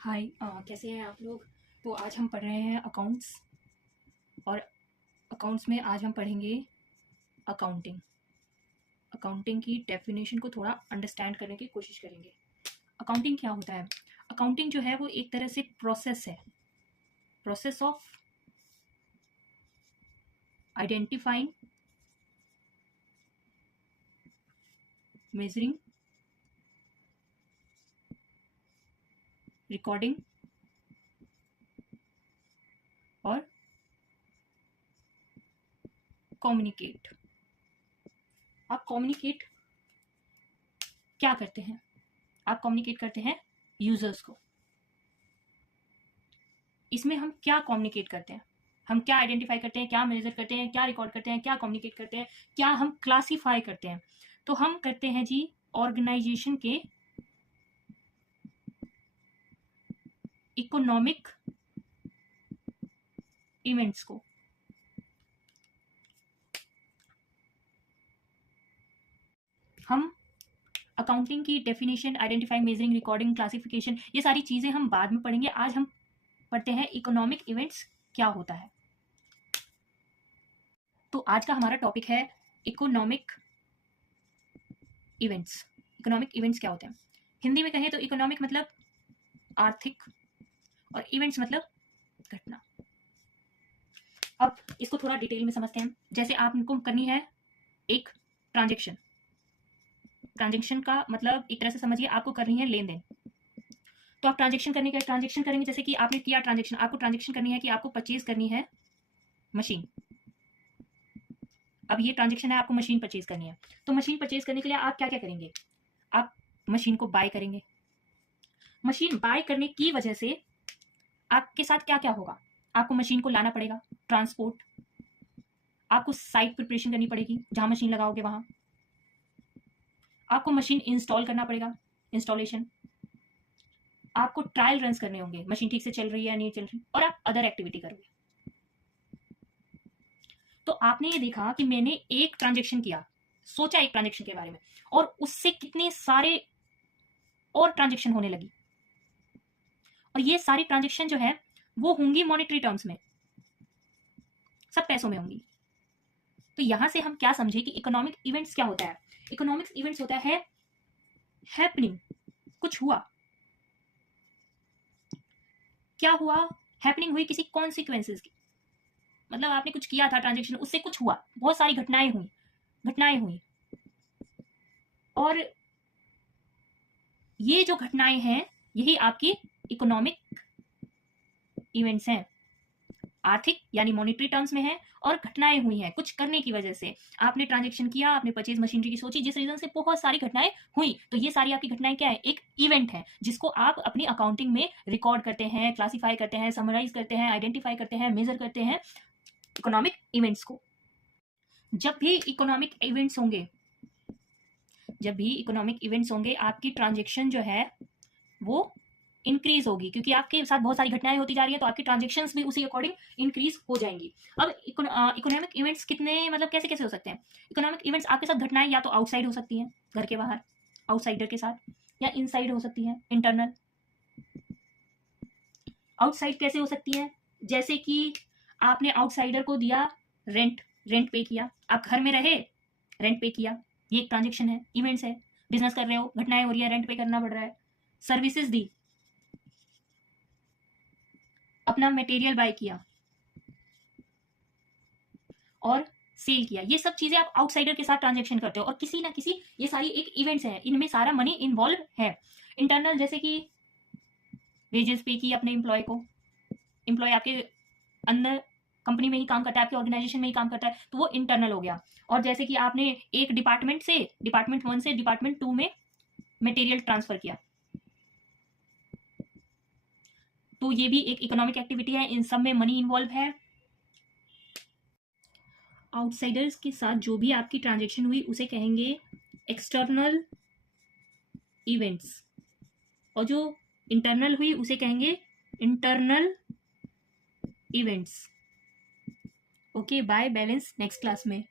हाय, कैसे हैं आप लोग। तो आज हम पढ़ रहे हैं अकाउंट्स। और अकाउंट्स में आज हम पढ़ेंगे अकाउंटिंग। अकाउंटिंग की डेफिनेशन को थोड़ा अंडरस्टैंड करने की कोशिश करेंगे। अकाउंटिंग क्या होता है। अकाउंटिंग जो है वो एक तरह से प्रोसेस है, process of identifying, measuring, recording और कम्युनिकेट। आप कम्युनिकेट क्या करते हैं? आप कम्युनिकेट करते हैं यूजर्स को। इसमें हम क्या कम्युनिकेट करते हैं, हम क्या आइडेंटिफाई करते हैं, क्या मेजर करते हैं, क्या रिकॉर्ड करते हैं, क्या कम्युनिकेट करते हैं, क्या हम क्लासिफाई करते हैं। तो हम करते हैं जी ऑर्गेनाइजेशन के इकोनॉमिक इवेंट्स को। हम अकाउंटिंग की definition, identify, measuring, recording, classification, ये सारी चीजें हम बाद में पढ़ेंगे। आज हम पढ़ते हैं इकोनॉमिक इवेंट्स क्या होता है। तो आज का हमारा टॉपिक है इकोनॉमिक इवेंट्स। इकोनॉमिक इवेंट्स क्या होते हैं? हिंदी में कहें तो इकोनॉमिक मतलब आर्थिक और इवेंट्स मतलब घटना। अब इसको थोड़ा डिटेल में समझते हैं। जैसे आपको करनी है एक ट्रांजेक्शन। ट्रांजेक्शन का मतलब एक तरह से समझिए, आपको करनी है लेन देन। तो आप ट्रांजेक्शन करेंगे। जैसे कि आपने किया ट्रांजेक्शन, आपको ट्रांजेक्शन करनी है कि आपको परचेज करनी है मशीन। अब ये ट्रांजेक्शन है, आपको मशीन परचेज करनी है। तो मशीन परचेज करने के लिए आप क्या क्या करेंगे? आप मशीन को बाय करेंगे। मशीन बाय करने की वजह से आपके साथ क्या क्या होगा? आपको मशीन को लाना पड़ेगा, ट्रांसपोर्ट, आपको साइट प्रिपरेशन करनी पड़ेगी जहां मशीन लगाओगे वहां, आपको मशीन इंस्टॉल करना पड़ेगा, इंस्टॉलेशन, आपको ट्रायल रन करने होंगे, मशीन ठीक से चल रही है या नहीं चल रही, और आप अदर एक्टिविटी करोगे। तो आपने ये देखा कि मैंने एक ट्रांजेक्शन किया, सोचा एक ट्रांजेक्शन के बारे में, और उससे कितने सारे और ट्रांजेक्शन होने लगी। और ये सारी ट्रांजेक्शन जो है वो होंगी मॉनेटरी टर्म्स में, सब पैसों में होंगी। तो यहां से हम क्या समझे कि इकोनॉमिक इवेंट्स क्या होता है। इकोनॉमिक इवेंट्स होता है हैपनिंग, कुछ हुआ। क्या हुआ? हैपनिंग हुई किसी कॉन्सिक्वेंसेस की। मतलब आपने कुछ किया था ट्रांजेक्शन, उससे कुछ हुआ, बहुत सारी घटनाएं हुई। और ये जो घटनाएं हैं यही आपकी इकोनॉमिक इवेंट्स हैं। आर्थिक यानी मॉनेटरी टर्म्स में है, और घटनाएं हुई हैं कुछ करने की वजह से। आपने ट्रांजेक्शन किया, आपने परचेज मशीनरी की सोची, जिस रीजन से बहुत सारी घटनाएं हुई। तो ये सारी आपकी घटनाएं क्या है? एक इवेंट है जिसको आप अपनी अकाउंटिंग में रिकॉर्ड करते हैं, क्लासिफाई करते हैं, समराइज करते हैं, आइडेंटिफाई करते हैं, मेजर करते हैं इकोनॉमिक इवेंट्स को। जब भी इकोनॉमिक इवेंट्स होंगे, आपकी ट्रांजेक्शन जो है वो इंक्रीज होगी, क्योंकि आपके साथ बहुत सारी घटनाएं होती जा रही है, तो आपकी ट्रांजेक्शन्स भी उसी अकॉर्डिंग इंक्रीज हो जाएंगी। अब इकोनॉमिक इवेंट्स कितने, मतलब कैसे कैसे हो सकते हैं? इकोनॉमिक इवेंट्स आपके साथ घटनाएं या तो आउटसाइड हो सकती हैं, घर के बाहर, आउटसाइडर के साथ, या इनसाइड हो सकती हैं, इंटरनल। आउटसाइड कैसे हो सकती है? जैसे कि आपने आउटसाइडर को दिया रेंट, रेंट पे किया, आप घर में रहे, रेंट पे किया, ये एक ट्रांजेक्शन है, इवेंट्स है। बिजनेस कर रहे हो, घटनाएं हो रही है, रेंट पे करना पड़ रहा है। सर्विसेज दी, अपना मटेरियल बाय किया और सेल किया, ये सब चीजें आप आउटसाइडर के साथ ट्रांजेक्शन करते हो, और किसी ना किसी, ये सारी एक इवेंट्स है, इनमें सारा मनी इन्वॉल्व है। इंटरनल जैसे कि वेजेस पे की अपने एम्प्लॉय को, एम्प्लॉय आपके अंदर कंपनी में ही काम करता है, आपके ऑर्गेनाइजेशन में ही काम करता है, तो वो इंटरनल हो गया। और जैसे कि आपने एक डिपार्टमेंट से, डिपार्टमेंट 1 से डिपार्टमेंट 2 में मटेरियल ट्रांसफर किया, तो ये भी एक इकोनॉमिक एक्टिविटी है, इन सब में मनी इन्वॉल्व है। आउटसाइडर्स के साथ जो भी आपकी ट्रांजेक्शन हुई उसे कहेंगे एक्सटर्नल इवेंट्स, और जो इंटरनल हुई उसे कहेंगे internal events. Okay, bye, balance next class में।